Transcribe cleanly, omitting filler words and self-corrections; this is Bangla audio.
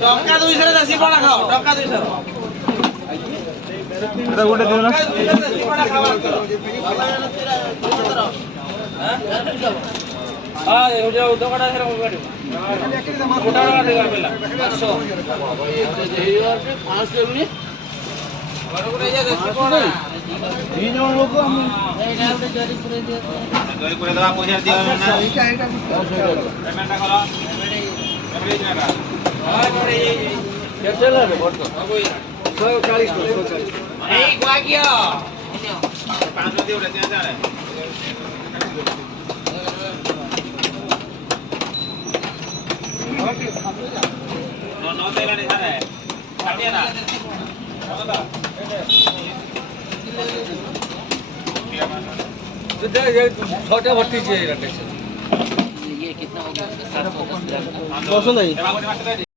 টকা 200 দেশি বড়া খাও টকা 200 এটা গোটে দিও না হ্যাঁ এই যে দোকানটা সেরকম গাড়ি ওটা গাড়ি করবেলা 500 এমনি বড় করে এই যে দেশি বড়া তিন জন লোক আমি এইটা ওটা জরি করে দিও জরি করে দেওয়া পয়সা দিও না এইটা পেমেন্টটা করো পেমেন্ট না হ্যাঁ করে এই কেটে লাগে বড় কই 140 এই গুয়াগিয়া 500 দিও রে তিন হাজার no te ganes nada también nada छोटे भट्टी चाहिए ये कितना हो गया 710 200 नहीं